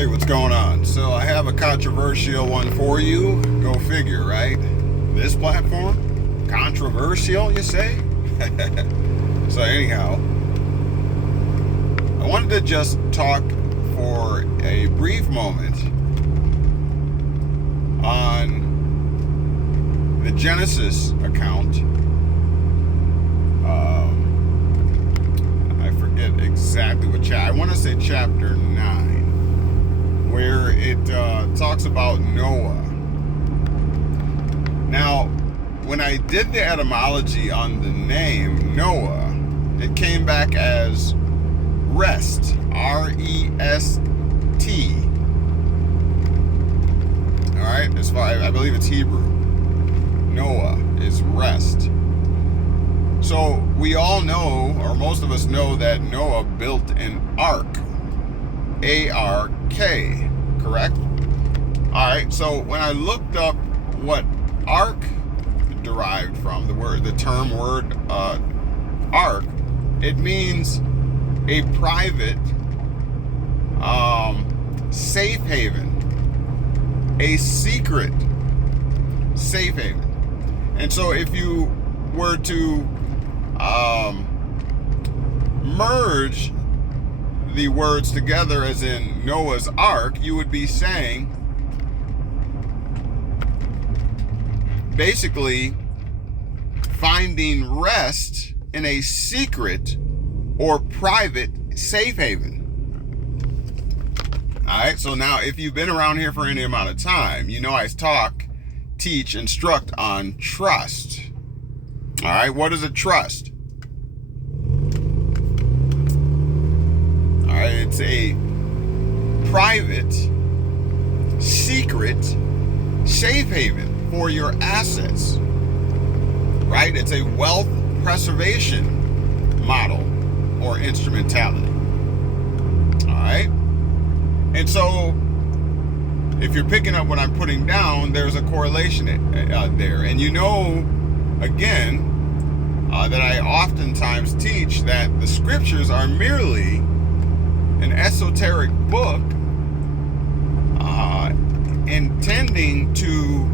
Hey, what's going on? So I have a controversial one for you. Go figure, right? This platform? Controversial, you say? So anyhow, I wanted to just talk for a brief moment on the Genesis account. I forget exactly what chapter. I want to say chapter 9, where it talks about Noah. Now, when I did the etymology on the name Noah, it came back as rest, R-E-S-T. All right, as far I believe it's Hebrew. Noah is rest. So we all know, or most of us know, that Noah built an ark, A-R-K, correct? All right, so when I looked up what ark derived from, the term word ark, it means a private safe haven, a secret safe haven. And so if you were to merge the words together as in Noah's ark, you would be saying basically finding rest in a secret or private safe haven. All right, so now if you've been around here for any amount of time, you know I talk, teach, instruct on trust. All right, what is a trust? All right, it's a private, secret safe haven for your assets, right? It's a wealth preservation model or instrumentality. All right, and so if you're picking up what I'm putting down, there's a correlation there. And you know, again, that I oftentimes teach that the scriptures are merely an esoteric book intending to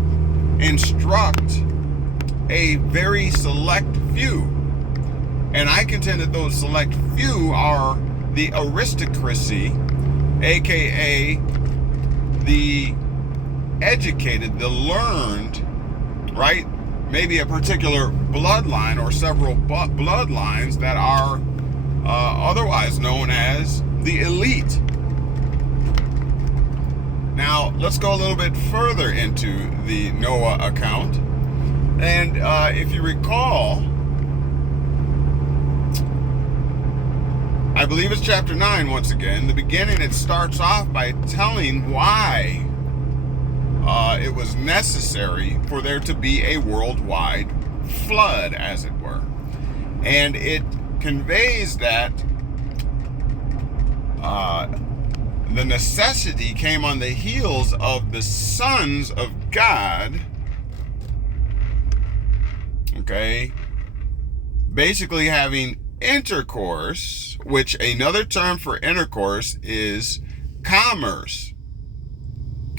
instruct a very select few. And I contend that those select few are the aristocracy, aka the educated, the learned, right? Maybe a particular bloodline or several bloodlines that are otherwise known as the elite. Now, let's go a little bit further into the Noah account. And if you recall, I believe it's chapter 9 once again. The beginning, it starts off by telling why it was necessary for there to be a worldwide flood, as it were. And it conveys that the necessity came on the heels of the sons of God, okay, basically having intercourse, which another term for intercourse is commerce.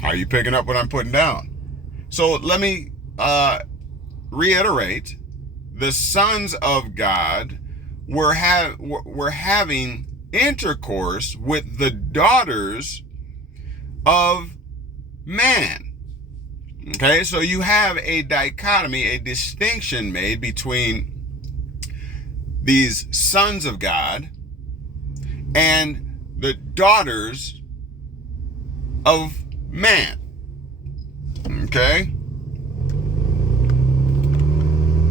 Are you picking up what I'm putting down? So let me reiterate. The sons of God were having intercourse with the daughters of man. Okay, so you have a dichotomy, a distinction made between these sons of God and the daughters of man. Okay?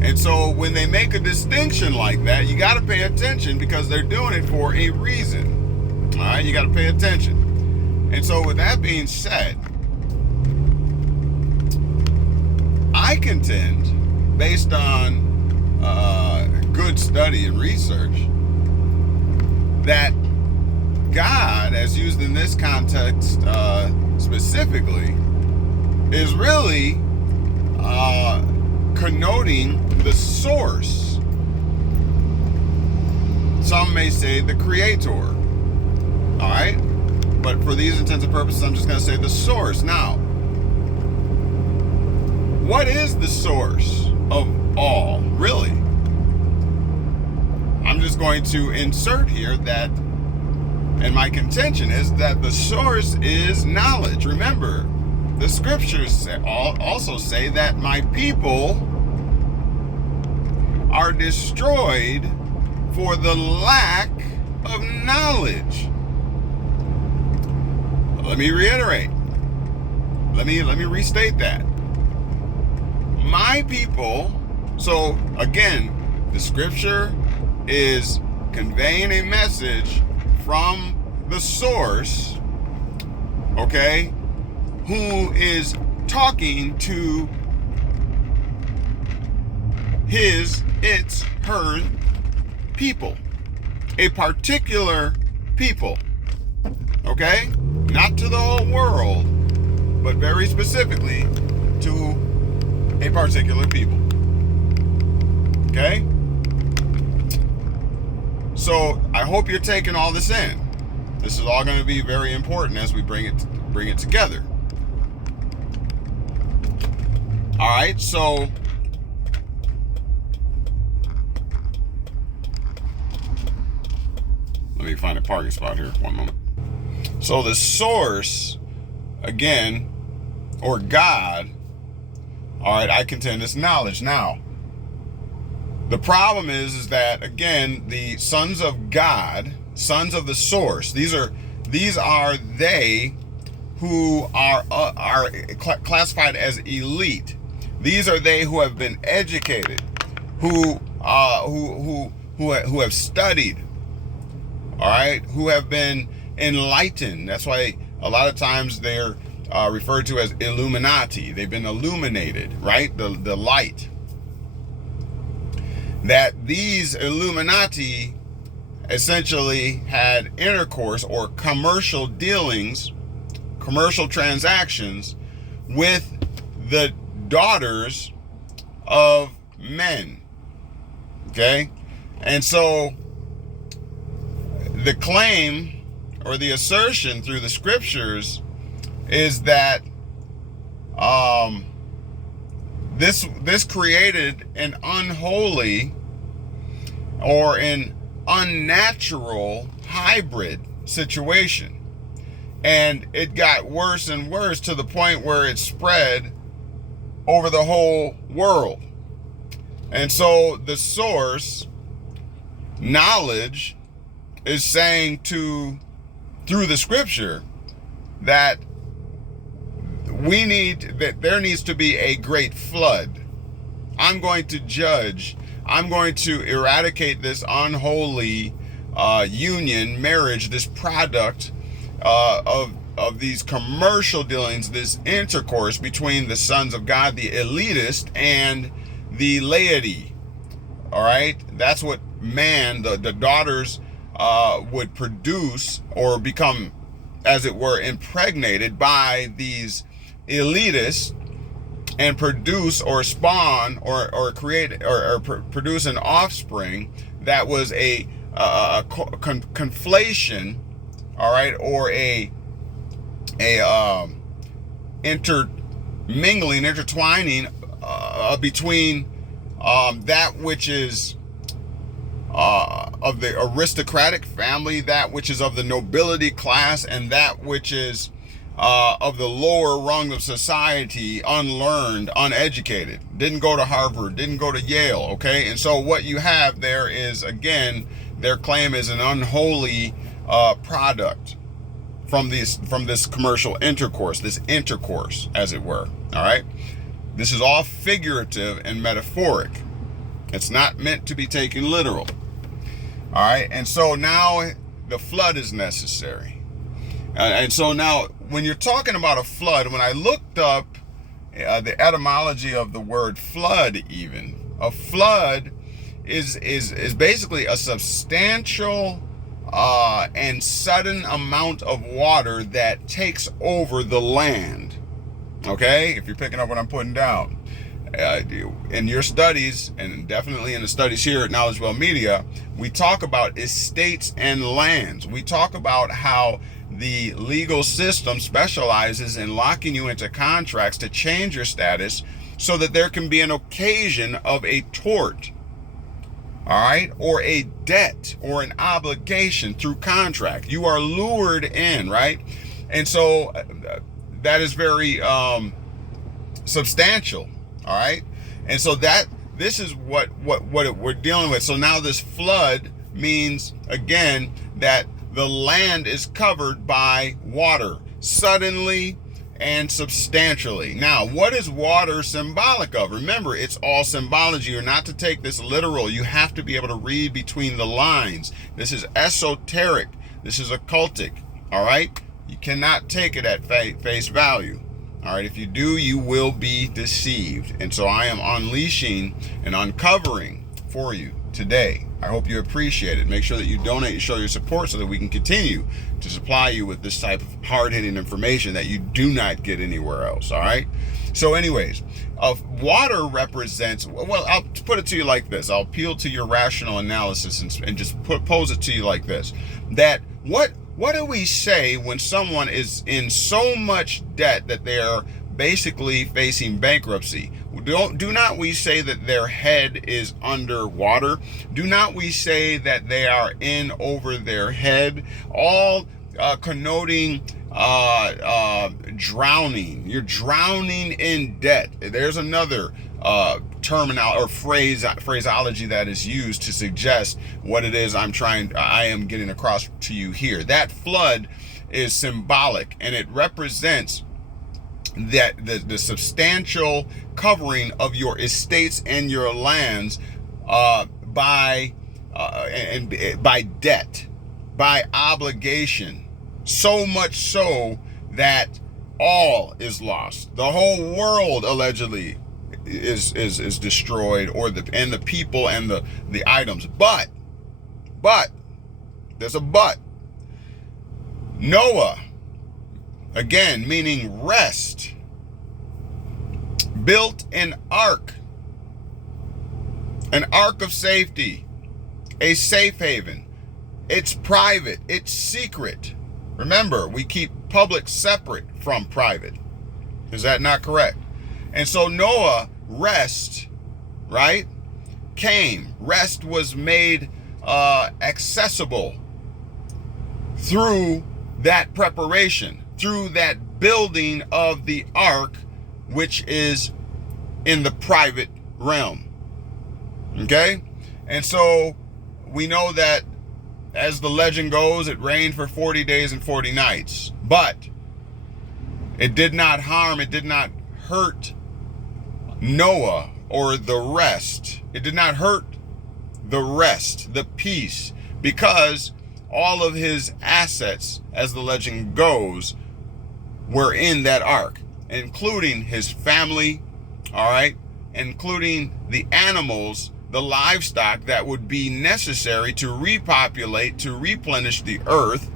And so when they make a distinction like that, you got to pay attention, because they're doing it for a reason. All right? You got to pay attention. And so with that being said, I contend, based on good study and research, that God, as used in this context specifically, is really connoting the source. Some may say the creator. All right? but for these intents and purposes, I'm just going to say the source. Now, what is the source of all, really? I'm just going to insert here that, and my contention is that the source is knowledge. Remember, the scriptures also say that my people are destroyed for the lack of knowledge. Let me reiterate. Let me restate that. My people, so again, the scripture is conveying a message from the source, okay, who is talking to its, her people, a particular people, okay, not to the whole world, but very specifically to a particular people, okay? So I hope you're taking all this in. This is all going to be very important as we bring it together. All right, so let me find a parking spot here. One moment. So the source, again, or God, all right, I contend is knowledge. Now, the problem is that, again, the sons of God, sons of the source, these are they who are classified as elite. These are they who have been educated, who have studied, all right, who have been enlightened. That's why a lot of times they're referred to as Illuminati. They've been illuminated, right? The light. That these Illuminati essentially had intercourse or commercial dealings, commercial transactions with the daughters of men. Okay? And so the claim or the assertion through the scriptures is that this created an unholy or an unnatural hybrid situation. And it got worse and worse to the point where it spread over the whole world. And so the source, knowledge, is saying through the scripture that there needs to be a great flood. I'm going to judge. I'm going to eradicate this unholy union, marriage, this product of these commercial dealings, this intercourse between the sons of God, the elitist, and the laity. All right, that's what man, the daughters would produce or become, as it were, impregnated by these elitists and produce or spawn or create or produce an offspring that was a conflation, all right, or a intertwining between that which is of the aristocratic family, that which is of the nobility class, and that which is of the lower rung of society, unlearned, uneducated, didn't go to Harvard, didn't go to Yale, okay? And so what you have there is, again, their claim is an unholy product from this commercial intercourse, this intercourse, as it were, all right? This is all figurative and metaphoric. It's not meant to be taken literal, all right? And so now the flood is necessary. And so now, when you're talking about a flood, when I looked up the etymology of the word flood, even a flood is basically a substantial and sudden amount of water that takes over the land. Okay, if you're picking up what I'm putting down. In your studies, and definitely in the studies here at KnowledgeWell Media, we talk about estates and lands. We talk about how the legal system specializes in locking you into contracts to change your status so that there can be an occasion of a tort, all right, or a debt or an obligation through contract. You are lured in, right? And so that is very substantial, all right? And so this is what we're dealing with. So now this flood means, again, that the land is covered by water suddenly and substantially. Now, what is water symbolic of? Remember, it's all symbology. You're not to take this literal. You have to be able to read between the lines. This is esoteric. This is occultic, all right? You cannot take it at face value. All right, if you do, you will be deceived. And so I am unleashing and uncovering for you today. I hope you appreciate it. Make sure that you donate and show your support so that we can continue to supply you with this type of hard-hitting information that you do not get anywhere else, all right? So anyways, water represents, well, I'll put it to you like this. I'll appeal to your rational analysis and just pose it to you like this. That what do we say when someone is in so much debt that they're basically facing bankruptcy? Do not we say that their head is underwater? Do not we say that they are in over their head? All connoting drowning. You're drowning in debt. There's another terminology or phraseology that is used to suggest what it is I am getting across to you here. That flood is symbolic, and it represents that the substantial covering of your estates and your lands by debt, by obligation, so much so that all is lost. The whole world allegedly is destroyed, and the people and the items. But there's a but. Noah, again, meaning rest, built an ark of safety, a safe haven. It's private, it's secret. Remember, we keep public separate from private. Is that not correct? And so Noah, rest, right, came. Rest was made accessible through that preparation, through that building of the ark, which is in the private realm. Okay? And so we know that, as the legend goes, it rained for 40 days and 40 nights. But it did not harm, it did not hurt Noah or the rest. It did not hurt the rest, the peace, because all of his assets, as the legend goes, were in that ark, including his family, all right, including the animals, the livestock that would be necessary to repopulate, to replenish the earth.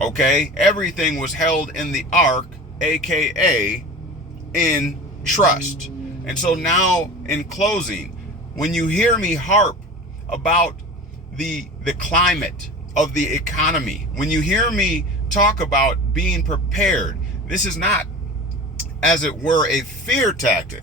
Okay, everything was held in the ark, aka in trust. And so now, in closing, when you hear me harp about the climate of the economy, when you hear me talk about being prepared, this is not, as it were, a fear tactic.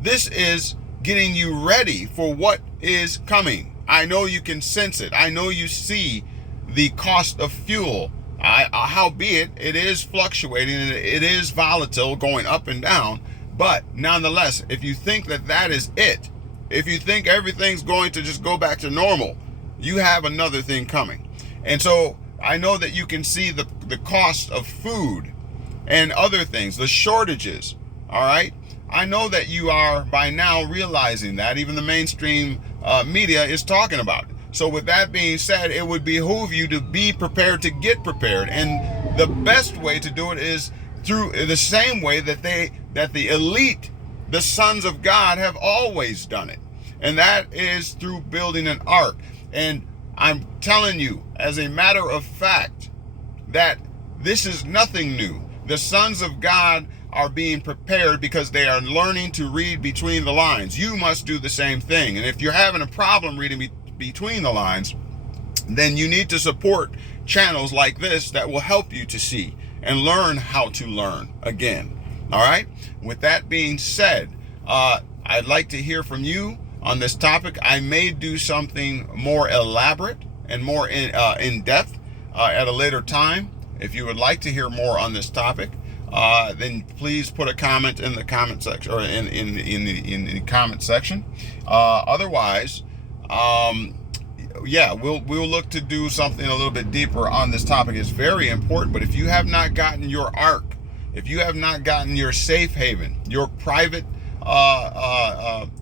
This is getting you ready for what is coming. I know you can sense it. I know you see the cost of fuel. Howbeit, it is fluctuating and it is volatile, going up and down. But nonetheless, if you think that is it, if you think everything's going to just go back to normal, you have another thing coming. And so I know that you can see the cost of food and other things, the shortages, all right? I know that you are by now realizing that. Even the mainstream media is talking about it. So with that being said, it would behoove you to be prepared to get prepared. And the best way to do it is through the same way that the elite, the sons of God, have always done it. And that is through building an ark. And I'm telling you, as a matter of fact, that this is nothing new. The sons of God are being prepared because they are learning to read between the lines. You must do the same thing. And if you're having a problem reading between the lines, then you need to support channels like this that will help you to see and learn how to learn again. All right. With that being said, I'd like to hear from you on this topic. I may do something more elaborate and more in depth at a later time. If you would like to hear more on this topic, then please put a comment in the comment section, or in the comment section. Otherwise, yeah, we'll look to do something a little bit deeper on this topic. It's very important. But if you have not gotten your ARC, if you have not gotten your safe haven, your private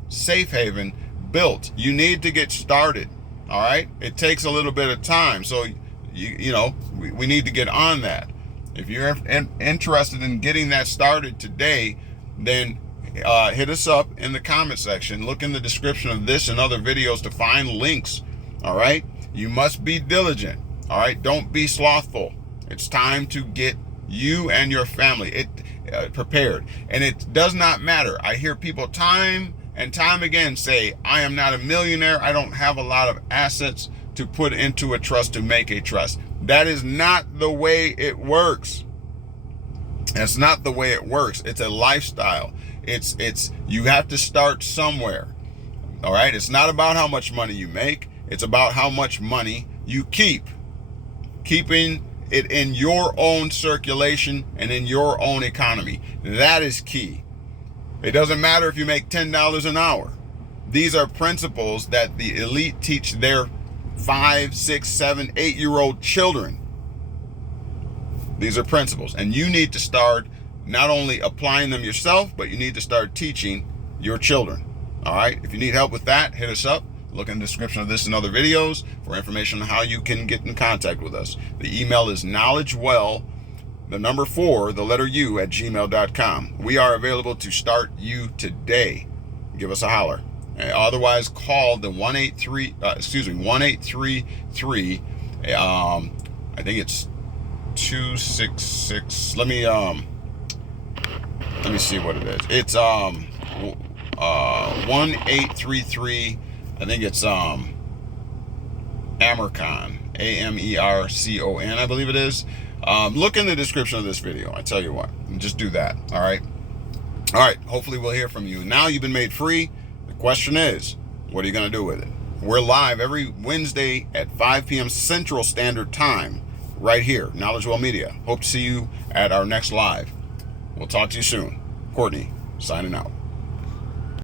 safe haven built, you need to get started. All right, it takes a little bit of time, so we need to get on that. If you're interested in getting that started today, then hit us up in the comment section. Look in the description of this and other videos to find links. All right, you must be diligent. All right, don't be slothful. It's time to get you and your family prepared. And it does not matter. I hear people time and time again say, I am not a millionaire. I don't have a lot of assets to put into a trust to make a trust. That is not the way it works. That's not the way it works. It's a lifestyle. It's you have to start somewhere. All right. It's not about how much money you make. It's about how much money you keep. Keeping it in your own circulation and in your own economy. That is key. It doesn't matter if you make $10 an hour. These are principles that the elite teach their 5, 6, 7, 8-year-old children. These are principles, and you need to start not only applying them yourself, but you need to start teaching your children. All right. If you need help with that, hit us up. Look in the description of this and other videos for information on how you can get in contact with us. The email is knowledgewell, the number 4, the letter U, @gmail.com. We are available to start you today. Give us a holler. Otherwise, call the 1833. I think it's 266. Let me see what it is. It's 1833. I think it's Amercon, AMERCON, I believe it is. Look in the description of this video. I tell you what, just do that. All right. Hopefully we'll hear from you. Now you've been made free. The question is, what are you going to do with it? We're live every Wednesday at 5 p.m. Central Standard Time, right here, KnowledgeWell Media. Hope to see you at our next live. We'll talk to you soon. Courtney, signing out.